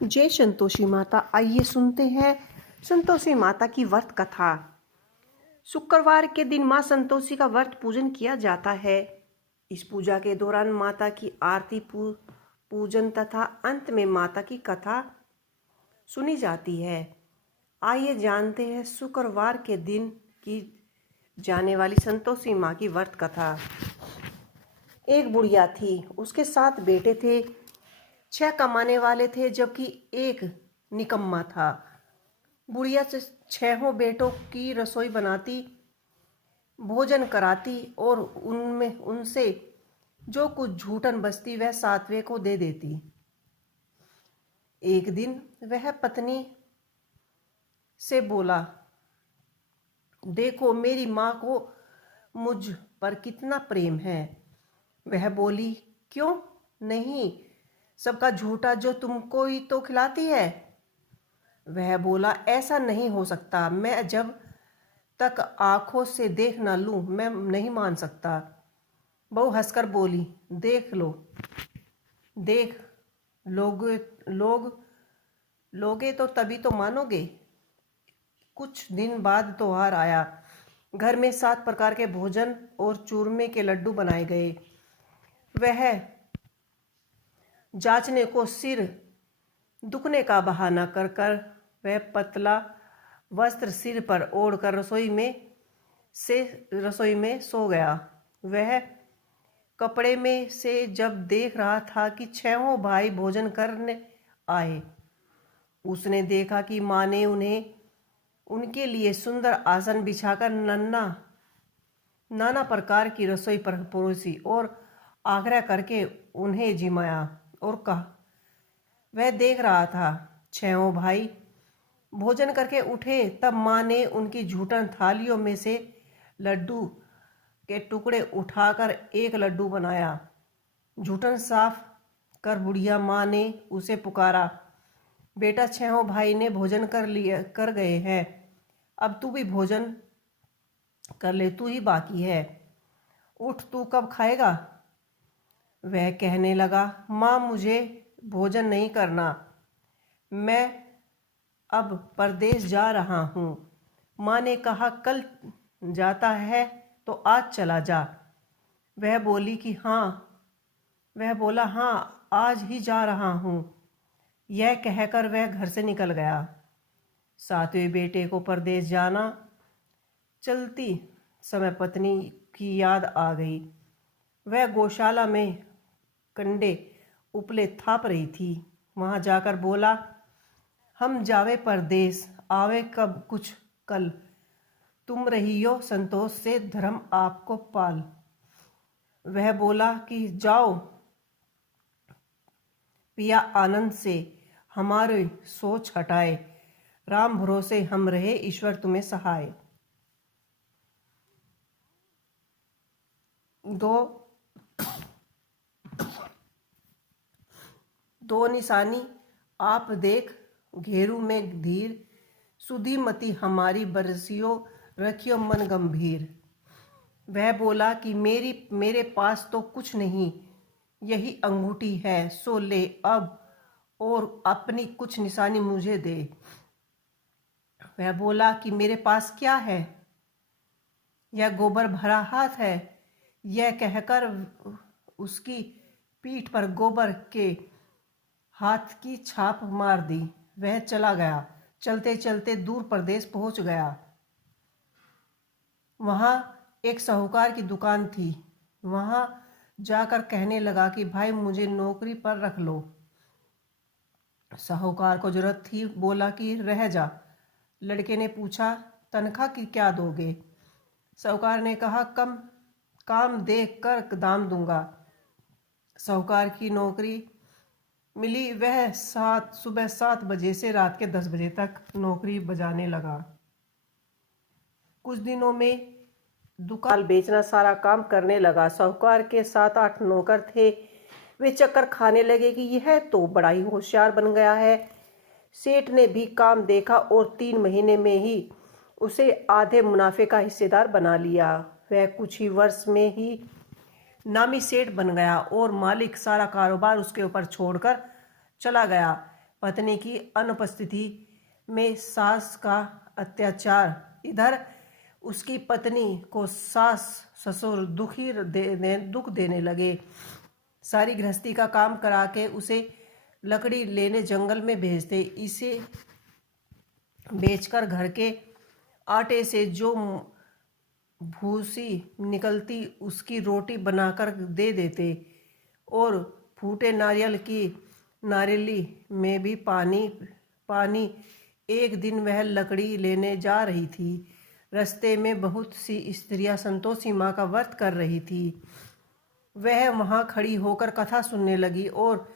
जय संतोषी माता। आइए सुनते हैं संतोषी माता की व्रत कथा। शुक्रवार के दिन माँ संतोषी का व्रत पूजन किया जाता है। इस पूजा के दौरान माता की आरती पूजन तथा अंत में माता की कथा सुनी जाती है। आइए जानते हैं शुक्रवार के दिन की जाने वाली संतोषी माँ की व्रत कथा। एक बुढ़िया थी, उसके 7 बेटे थे। 6 कमाने वाले थे जबकि एक निकम्मा था। बुढ़िया से 6 बेटों की रसोई बनाती, भोजन कराती और उनसे जो कुछ झूठन बचती वह 7वें को दे देती। एक दिन वह पत्नी से बोला, देखो मेरी माँ को मुझ पर कितना प्रेम है। वह बोली, क्यों नहीं, सबका झूठा जो तुमको ही तो खिलाती है। वह बोला, ऐसा नहीं हो सकता, मैं जब तक आंखों से देख ना लूं मैं नहीं मान सकता। बहू हंसकर बोली, देख लोगे तो तभी तो मानोगे। कुछ दिन बाद त्योहार आया। घर में 7 प्रकार के भोजन और चूरमे के लड्डू बनाए गए। वह जांचने को सिर दुखने का बहाना कर कर वह पतला वस्त्र सिर पर ओढ़कर रसोई में सो गया। वह कपड़े में से जब देख रहा था कि 6 भाई भोजन करने आए, उसने देखा कि माँ ने उनके लिए सुंदर आसन बिछाकर नाना प्रकार की रसोई पर परोसी और आग्रह करके उन्हें जिमाया और कहा। वह देख रहा था 6 भाई भोजन करके उठे तब माँ ने उनकी झूठन थालियों में से लड्डू के टुकड़े उठाकर एक लड्डू बनाया। झूठन साफ कर बुढ़िया माँ ने उसे पुकारा, बेटा 6 भाई ने भोजन कर गए हैं, अब तू भी भोजन कर ले, तू ही बाकी है, उठ, तू कब खाएगा। वह कहने लगा, माँ मुझे भोजन नहीं करना, मैं अब परदेश जा रहा हूँ। माँ ने कहा, कल जाता है तो आज चला जा। वह बोला हाँ आज ही जा रहा हूँ। यह कहकर वह घर से निकल गया। 7वें बेटे को परदेश जाना चलती समय पत्नी की याद आ गई। वह गौशाला में कंडे उपले थाप रही थी। वहां जाकर बोला, हम जावे परदेश, आवे कब कुछ कल, तुम रहियो संतोष से धर्म आपको पाल। वह बोला कि जाओ पिया आनंद से, हमारे सोच हटाए, राम भरोसे हम रहे, ईश्वर तुम्हें सहाय। दो निशानी आप देख, घेरू में धीर, सुधी मती हमारी बरसियो, रखियो मन गंभीर। वह बोला कि मेरे पास तो कुछ नहीं, यही अंगूठी है, सो ले अब और अपनी कुछ निशानी मुझे दे। वह बोला कि मेरे पास क्या है, यह गोबर भरा हाथ है। यह कहकर उसकी पीठ पर गोबर के हाथ की छाप मार दी। वह चला गया। चलते चलते दूर प्रदेश पहुंच गया। वहां एक साहूकार की दुकान थी। वहां जाकर कहने लगा कि भाई मुझे नौकरी पर रख लो। साहूकार को जरूरत थी, बोला कि रह जा। लड़के ने पूछा, तनख्वाह की क्या दोगे। साहूकार ने कहा, काम देख कर दाम दूंगा। साहूकार की नौकरी मिली। वह सुबह 7 बजे से रात के 10 बजे तक नौकरी बजाने लगा। कुछ दिनों में दुकान बेचना सारा काम करने लगा। साहूकार के 7-8 नौकर थे। वे चक्कर खाने लगे कि यह तो बड़ा ही होशियार बन गया है। सेठ ने भी काम देखा और 3 महीने में ही उसे आधे मुनाफे का हिस्सेदार बना लिया। वह कुछ ही वर्ष में ही नामी सेठ बन गया और मालिक सारा कारोबार उसके ऊपर छोड़कर चला गया। पत्नी की अनुपस्थिति में सास का अत्याचार। इधर उसकी पत्नी को सास ससुर दुख देने लगे। सारी गृहस्थी का काम करा के उसे लकड़ी लेने जंगल में भेजते। इसे बेचकर घर के आटे से जो भूसी निकलती उसकी रोटी बनाकर दे देते। और फूटे नारियल की नारियली में भी पानी। एक दिन वह लकड़ी लेने जा रही थी। रास्ते में बहुत सी स्त्रियां संतोषी माँ का व्रत कर रही थी। वह वहाँ खड़ी होकर कथा सुनने लगी और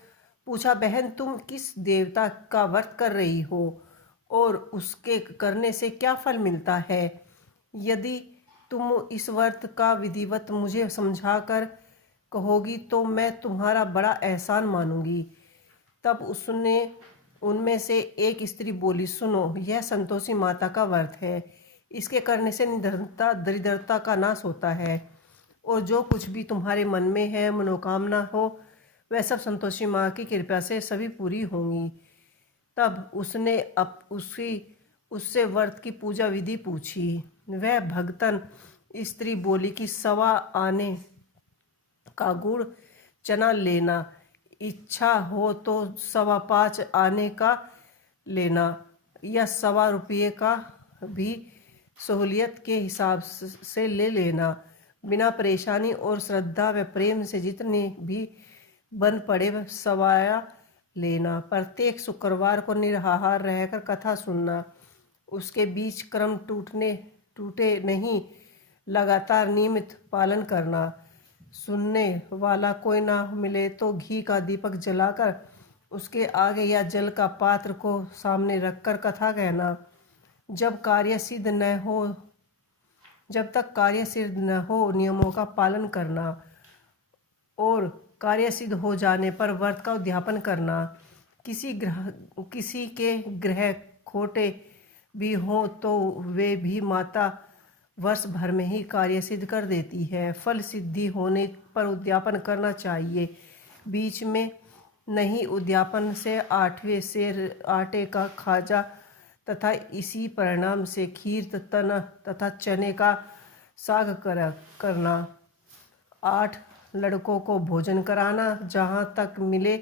पूछा, बहन तुम किस देवता का व्रत कर रही हो और उसके करने से क्या फल मिलता है? यदि तुम इस व्रत का विधिवत मुझे समझाकर कहोगी तो मैं तुम्हारा बड़ा एहसान मानूंगी। तब उसने उनमें से एक स्त्री बोली, सुनो, यह संतोषी माता का व्रत है। इसके करने से निधनता दरिद्रता का नाश होता है और जो कुछ भी तुम्हारे मन में है मनोकामना हो वह सब संतोषी माँ की कृपा से सभी पूरी होंगी। तब उसने उससे व्रत की पूजा विधि पूछी। वह भगतन स्त्री बोली कि 1.25 आने का गुड़ चना लेना, इच्छा हो तो 5.25 आने का लेना या 1.25 रुपये का भी सहूलियत के हिसाब से ले लेना। बिना परेशानी और श्रद्धा व प्रेम से जितने भी बन पड़े वह सवाया लेना। प्रत्येक शुक्रवार को निराहार रहकर कथा सुनना। उसके बीच क्रम टूटे नहीं, लगातार नियमित पालन करना। सुनने वाला कोई ना मिले तो घी का दीपक जलाकर उसके आगे या जल का पात्र को सामने रखकर कथा कहना। जब तक कार्य सिद्ध न हो नियमों का पालन करना और कार्य सिद्ध हो जाने पर व्रत का उद्यापन करना। किसी के ग्रह खोटे भी हो तो वे भी माता वर्ष भर में ही कार्य सिद्ध कर देती है। फल सिद्धि होने पर उद्यापन करना चाहिए, बीच में नहीं। उद्यापन से 8वें सेर आटे का खाजा तथा इसी परिणाम से खीर तथा चने का साग करना। 8 लड़कों को भोजन कराना। जहाँ तक मिले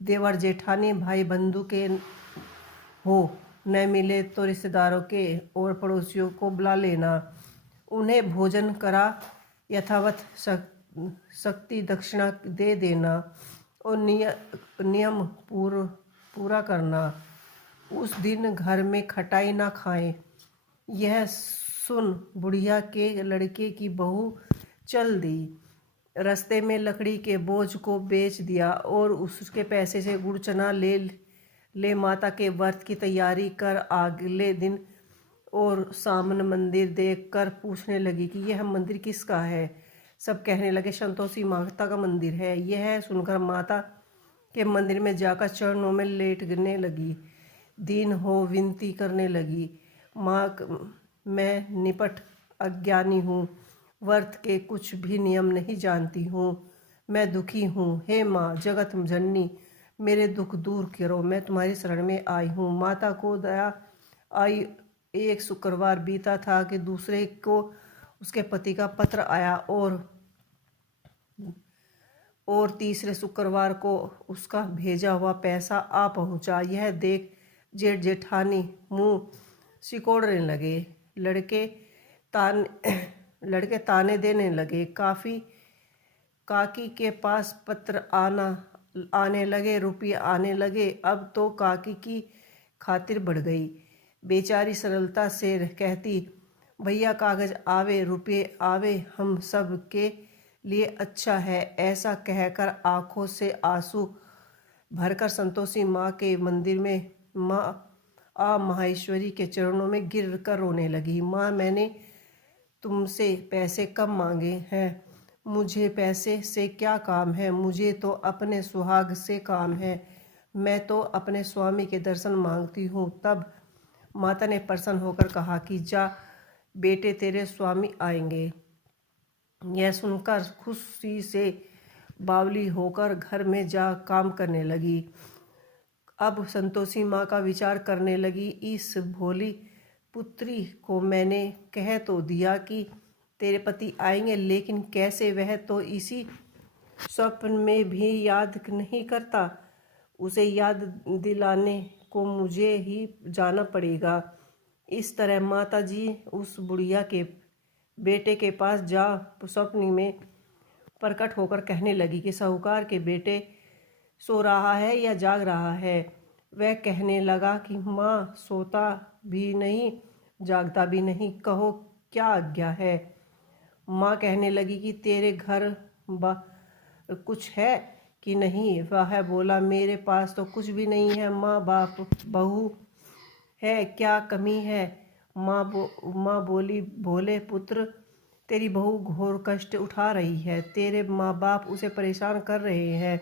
देवर जेठानी भाई बंधु के हो, न मिले तो रिश्तेदारों के और पड़ोसियों को बुला लेना। उन्हें भोजन करा यथावत शक्ति दक्षिणा दे देना और नियम पूरा करना। उस दिन घर में खटाई ना खाएं। यह सुन बुढ़िया के लड़के की बहू चल दी। रास्ते में लकड़ी के बोझ को बेच दिया और उसके पैसे से गुड़ चना ले माता के व्रत की तैयारी कर अगले दिन और सामने मंदिर देखकर पूछने लगी कि यह मंदिर किसका है। सब कहने लगे संतोषी माता का मंदिर है। यह सुनकर माता के मंदिर में जाकर चरणों में लेटने लगी। दीन हो विनती करने लगी, माँ मैं निपट अज्ञानी हूँ, व्रत के कुछ भी नियम नहीं जानती हूँ, मैं दुखी हूँ। हे माँ जगत जननी, मेरे दुख दूर करो, मैं तुम्हारी शरण में आई हूँ। माता को दया आई। एक शुक्रवार बीता था कि दूसरे को उसके पति का पत्र आया और तीसरे शुक्रवार को उसका भेजा हुआ पैसा आ पहुंचा। यह देख जेठ जेठानी मुंह सिकोड़ने लगे। लड़के ताने देने लगे। काकी के पास पत्र आने लगे, रुपये आने लगे। अब तो काकी की खातिर बढ़ गई। बेचारी सरलता से कहती, भैया कागज आवे रुपये आवे हम सब के लिए अच्छा है। ऐसा कहकर आंखों से आंसू भरकर संतोषी माँ के मंदिर में माहेश्वरी के चरणों में गिर कर रोने लगी। माँ मैंने तुमसे पैसे कम मांगे हैं, मुझे पैसे से क्या काम है, मुझे तो अपने सुहाग से काम है, मैं तो अपने स्वामी के दर्शन मांगती हूँ। तब माता ने प्रसन्न होकर कहा कि जा बेटे तेरे स्वामी आएंगे। यह सुनकर खुशी से बावली होकर घर में जा काम करने लगी। अब संतोषी माँ का विचार करने लगी, इस भोली पुत्री को मैंने कह तो दिया कि तेरे पति आएंगे, लेकिन कैसे? वह तो इसी स्वप्न में भी याद नहीं करता। उसे याद दिलाने को मुझे ही जाना पड़ेगा। इस तरह माता जी उस बुढ़िया के बेटे के पास जा स्वप्न में प्रकट होकर कहने लगी कि साहूकार के बेटे सो रहा है या जाग रहा है। वह कहने लगा कि माँ, सोता भी नहीं जागता भी नहीं, कहो क्या आज्ञा है। माँ कहने लगी कि तेरे घर कुछ है कि नहीं? वह बोला, मेरे पास तो कुछ भी नहीं है माँ, बाप बहू है, क्या कमी है? माँ बोली, भोले पुत्र, तेरी बहू घोर कष्ट उठा रही है, तेरे माँ बाप उसे परेशान कर रहे हैं,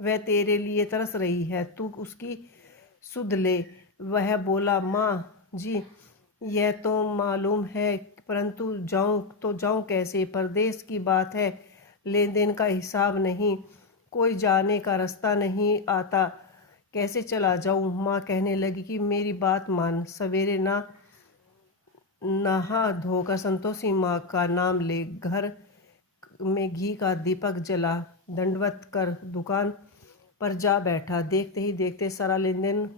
वह तेरे लिए तरस रही है, तू उसकी सुध ले। वह बोला, माँ जी यह तो मालूम है, परंतु जाऊं कैसे? परदेश की बात है, लेन देन का हिसाब नहीं, कोई जाने का रास्ता नहीं आता, कैसे चला जाऊं? माँ कहने लगी कि मेरी बात मान, सवेरे नहा धोकर संतोषी माँ का नाम ले, घर में घी का दीपक जला, दंडवत कर दुकान पर जा बैठा। देखते ही देखते सारा लेन देन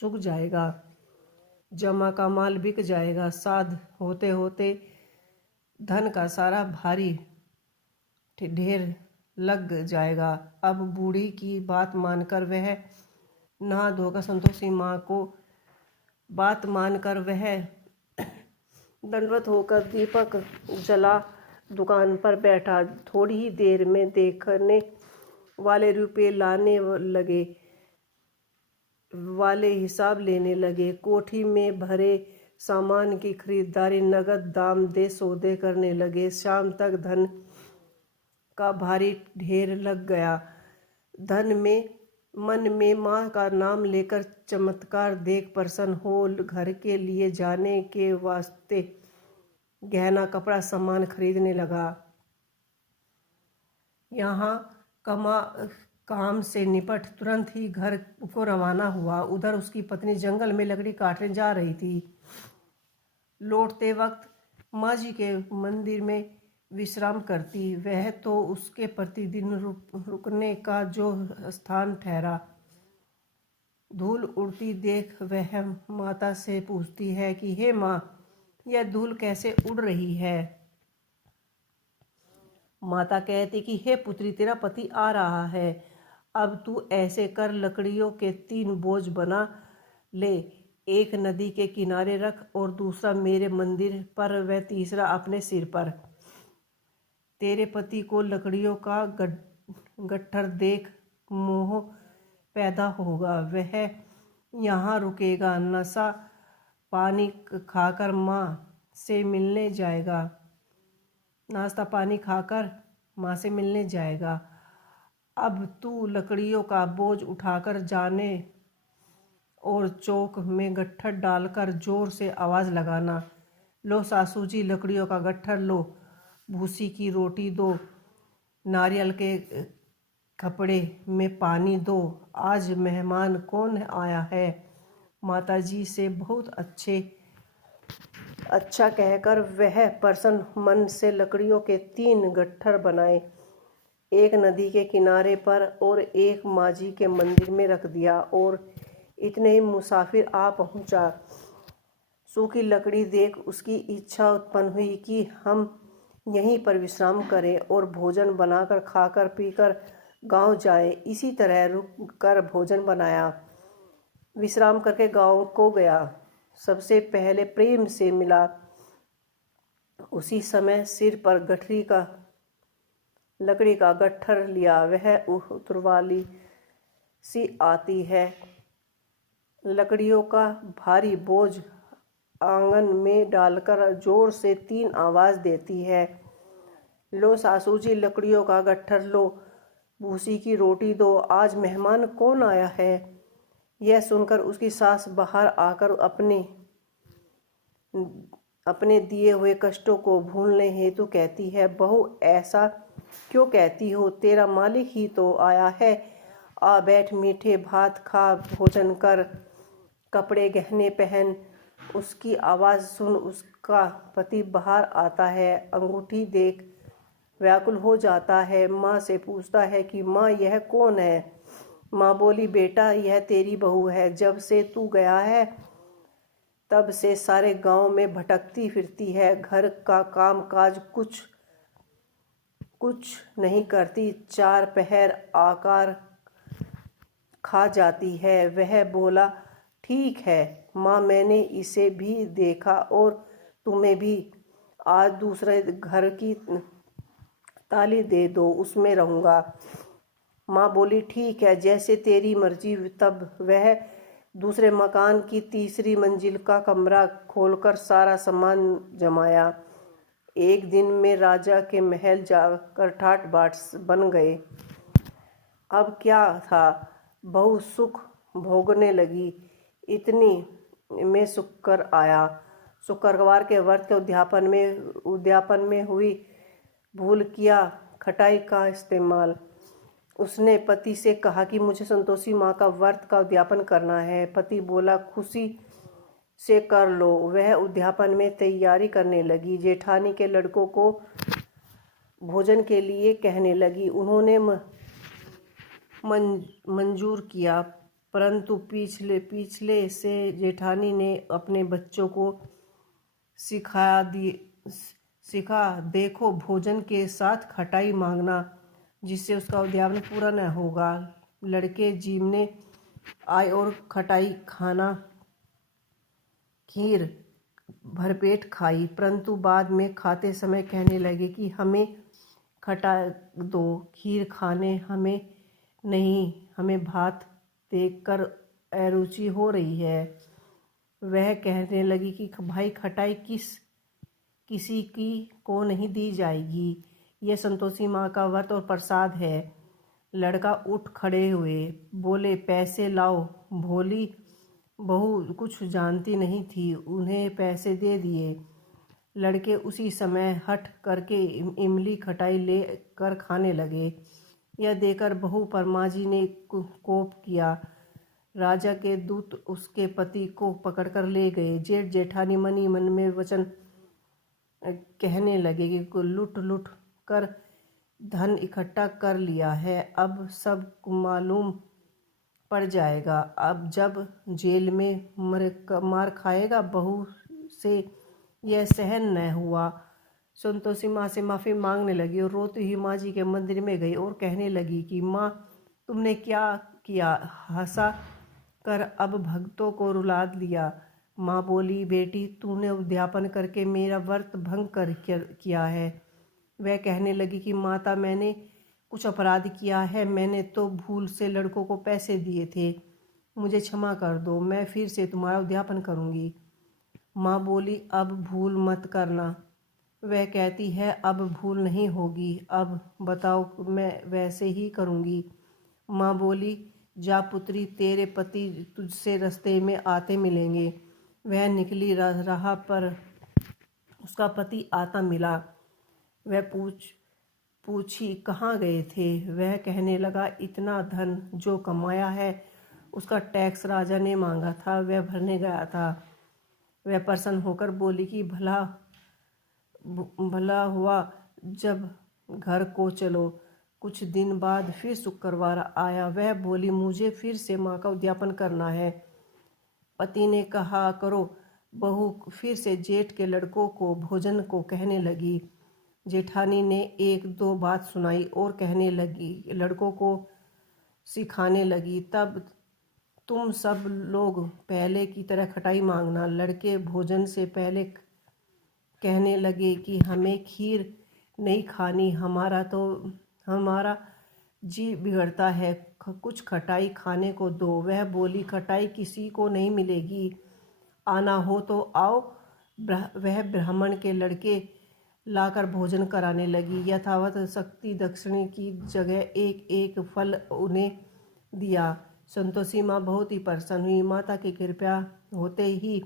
चुक जाएगा, जमा का माल बिक जाएगा, साध होते होते धन का सारा भारी ढेर लग जाएगा। अब बूढ़ी की बात मानकर वह नहा धोकर संतोषी माँ को बात मानकर वह दंडवत होकर दीपक जला दुकान पर बैठा। थोड़ी ही देर में देखने वाले रुपये लाने लगे, वाले हिसाब लेने लगे, कोठी में भरे सामान की खरीदारी, नगद दाम दे सौदे करने लगे। शाम तक धन का भारी ढेर लग गया। धन में मन में माँ का नाम लेकर चमत्कार देख प्रसन्न हो घर के लिए जाने के वास्ते गहना कपड़ा सामान खरीदने लगा। यहाँ काम से निपट तुरंत ही घर को रवाना हुआ। उधर उसकी पत्नी जंगल में लकड़ी काटने जा रही थी। लौटते वक्त माँ जी के मंदिर में विश्राम करती। वह तो उसके प्रतिदिन रुकने का जो स्थान ठहरा। धूल उड़ती देख वह माता से पूछती है कि हे माँ, यह धूल कैसे उड़ रही है? माता कहती कि हे पुत्री, तेरा पति आ रहा है, अब तू ऐसे कर, लकड़ियों के 3 बोझ बना ले, एक नदी के किनारे रख और दूसरा मेरे मंदिर पर व तीसरा अपने सिर पर। तेरे पति को लकड़ियों का गट्ठर देख मोह पैदा होगा, वह यहाँ रुकेगा, नशा पानी खाकर माँ से मिलने जाएगा, नाश्ता पानी खाकर माँ से मिलने जाएगा। अब तू लकड़ियों का बोझ उठाकर जाने और चौक में गट्ठर डालकर जोर से आवाज़ लगाना, लो सासू जी लकड़ियों का गट्ठर लो, भूसी की रोटी दो, नारियल के कपड़े में पानी दो, आज मेहमान कौन आया है? माता जी से बहुत अच्छा कहकर वह प्रसन्न मन से लकड़ियों के 3 गट्ठर बनाए, एक नदी के किनारे पर और एक माँ जी के मंदिर में रख दिया। और इतने ही मुसाफिर आ पहुँचा। सूखी लकड़ी देख उसकी इच्छा उत्पन्न हुई कि हम यहीं पर विश्राम करें और भोजन बनाकर खाकर पीकर गांव जाए। इसी तरह रुक कर भोजन बनाया, विश्राम करके गांव को गया। सबसे पहले प्रेम से मिला। उसी समय सिर पर लकड़ी का गट्ठर लिया। वह उतरवाली सी आती है, लकड़ियों का भारी बोझ आंगन में डालकर जोर से 3 आवाज़ देती है, लो सासू जी लकड़ियों का गट्ठर लो, भूसी की रोटी दो, आज मेहमान कौन आया है? यह सुनकर उसकी सास बाहर आकर अपने दिए हुए कष्टों को भूलने हेतु कहती है, बहू ऐसा क्यों कहती हो? तेरा मालिक ही तो आया है, आ बैठ, मीठे भात खा, भोजन कर, कपड़े गहने पहन। उसकी आवाज़ सुन उसका पति बाहर आता है, अंगूठी देख व्याकुल हो जाता है। माँ से पूछता है कि माँ यह कौन है। माँ बोली, बेटा यह तेरी बहू है। जब से तू गया है तब से सारे गांव में भटकती फिरती है, घर का काम काज कुछ नहीं करती, चार पहर आकर खा जाती है। वह बोला, ठीक है माँ, मैंने इसे भी देखा और तुम्हें भी। आज दूसरे घर की ताली दे दो, उसमें रहूँगा। माँ बोली, ठीक है, जैसे तेरी मर्जी। तब वह दूसरे मकान की तीसरी मंजिल का कमरा खोलकर सारा सामान जमाया। एक दिन में राजा के महल जाकर ठाट बाट बन गए। अब क्या था, बहू सुख भोगने लगी। इतनी में शुक्र आया। शुक्रवार के व्रत के उद्यापन में हुई भूल किया खटाई का इस्तेमाल। उसने पति से कहा कि मुझे संतोषी माँ का व्रत का उद्यापन करना है। पति बोला, खुशी से कर लो। वह उद्यापन में तैयारी करने लगी। जेठानी के लड़कों को भोजन के लिए कहने लगी। उन्होंने मंजूर किया, परंतु पिछले से जेठानी ने अपने बच्चों को सिखा देखो, भोजन के साथ खटाई मांगना, जिससे उसका उद्यापन पूरा न होगा। लड़के जीमने आए और खटाई खाना खीर भरपेट खाई, परंतु बाद में खाते समय कहने लगे कि हमें खटा दो, खीर खाने हमें नहीं, हमें भात देखकर अरुचि हो रही है। वह कहने लगी कि भाई खटाई किसी की को नहीं दी जाएगी, यह संतोषी माँ का व्रत और प्रसाद है। लड़का उठ खड़े हुए, बोले, पैसे लाओ। भोली बहू कुछ जानती नहीं थी, उन्हें पैसे दे दिए। लड़के उसी समय हठ करके इमली खटाई ले कर खाने लगे। यह देखकर बहू परमाजी ने कोप किया। राजा के दूत उसके पति को पकड़कर ले गए। जेठ जेठानी मनी मन में वचन कहने लगे कि लुट लुट कर धन इकट्ठा कर लिया है, अब सब मालूम पड़ जाएगा। अब जब जेल में मार खाएगा। बहू से यह सहन न हुआ। संतोषी माँ से माफ़ी मांगने लगी और रोती हुई माँ जी के मंदिर में गई और कहने लगी कि माँ, तुमने क्या किया, हंसा कर अब भक्तों को रुला दिया। माँ बोली, बेटी तूने उद्यापन करके मेरा व्रत भंग किया है। वह कहने लगी कि माता, मैंने कुछ अपराध किया है, मैंने तो भूल से लड़कों को पैसे दिए थे, मुझे क्षमा कर दो, मैं फिर से तुम्हारा उद्यापन करूँगी। माँ बोली, अब भूल मत करना। वह कहती है, अब भूल नहीं होगी, अब बताओ, मैं वैसे ही करूँगी। माँ बोली, जा पुत्री, तेरे पति तुझसे रास्ते में आते मिलेंगे। वह निकली, राह पर उसका पति आता मिला। वह पूछी, कहाँ गए थे। वह कहने लगा, इतना धन जो कमाया है उसका टैक्स राजा ने मांगा था, वह भरने गया था। वह प्रसन्न होकर बोली कि भला हुआ, जब घर को चलो। कुछ दिन बाद फिर शुक्रवार आया। वह बोली, मुझे फिर से माँ का उद्यापन करना है। पति ने कहा, करो। बहू फिर से जेठ के लड़कों को भोजन को कहने लगी। जेठानी ने एक दो बात सुनाई और कहने लगी, लड़कों को सिखाने लगी, तब तुम सब लोग पहले की तरह खटाई मांगना। लड़के भोजन से पहले कहने लगे कि हमें खीर नहीं खानी, हमारा जी बिगड़ता है, कुछ खटाई खाने को दो। वह बोली, खटाई किसी को नहीं मिलेगी, आना हो तो आओ। वह ब्राह्मण के लड़के लाकर भोजन कराने लगी। यथावत शक्ति दक्षिण की जगह एक एक फल उन्हें दिया। संतोषी माँ बहुत ही प्रसन्न हुई। माता की कृपा होते ही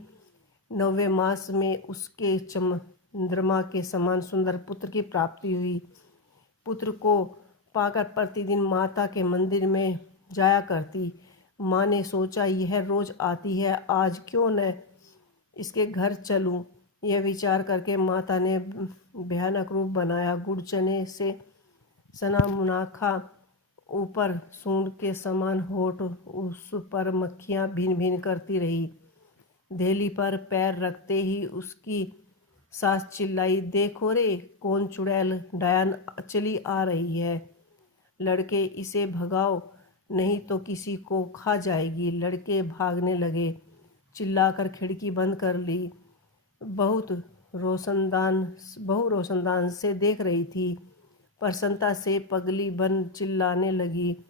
9वें मास में उसके चंद्रमा के समान सुंदर पुत्र की प्राप्ति हुई। पुत्र को पाकर प्रतिदिन माता के मंदिर में जाया करती। माँ ने सोचा यह रोज आती है, आज क्यों न इसके घर चलूं। यह विचार करके माता ने भयानक रूप बनाया। गुड़ चने से सना मुनाखा, ऊपर सूंड के समान होठ, उस पर मक्खियां भिन भिन करती रही। धेली पर पैर रखते ही उसकी सास चिल्लाई, देखो रे कौन चुड़ैल डायन चली आ रही है। लड़के इसे भगाओ नहीं तो किसी को खा जाएगी। लड़के भागने लगे। चिल्लाकर खिड़की बंद कर ली। बहुत बहू रोशनदान से देख रही थी। प्रसन्नता से पगली बन चिल्लाने लगी,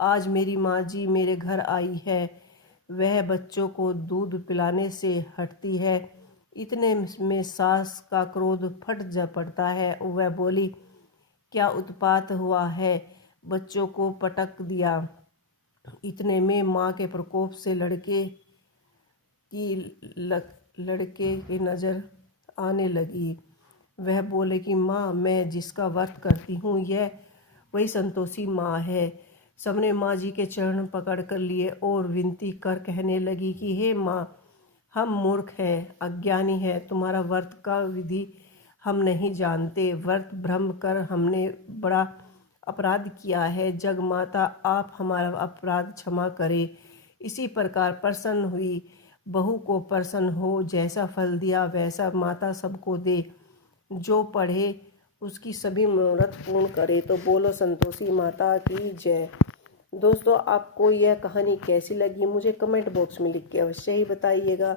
आज मेरी माँ जी मेरे घर आई है। वह बच्चों को दूध पिलाने से हटती है। इतने में सास का क्रोध फट जा पड़ता है। वह बोली, क्या उत्पात हुआ है, बच्चों को पटक दिया। इतने में माँ के प्रकोप से लड़के की नज़र आने लगी। वह बोले कि माँ, मैं जिसका व्रत करती हूँ यह वही संतोषी माँ है। सबने माँ जी के चरण पकड़ कर लिए और विनती कर कहने लगी कि हे माँ, हम मूर्ख हैं, अज्ञानी हैं, तुम्हारा व्रत का विधि हम नहीं जानते। व्रत भ्रम कर हमने बड़ा अपराध किया है। जग माता आप हमारा अपराध क्षमा करे। इसी प्रकार प्रसन्न हुई। बहू को प्रसन्न हो, जैसा फल दिया वैसा माता सबको दे। जो पढ़े उसकी सभी मनोरथ पूर्ण करे। तो बोलो संतोषी माता की जय। दोस्तों, आपको यह कहानी कैसी लगी मुझे कमेंट बॉक्स में लिख के अवश्य ही बताइएगा।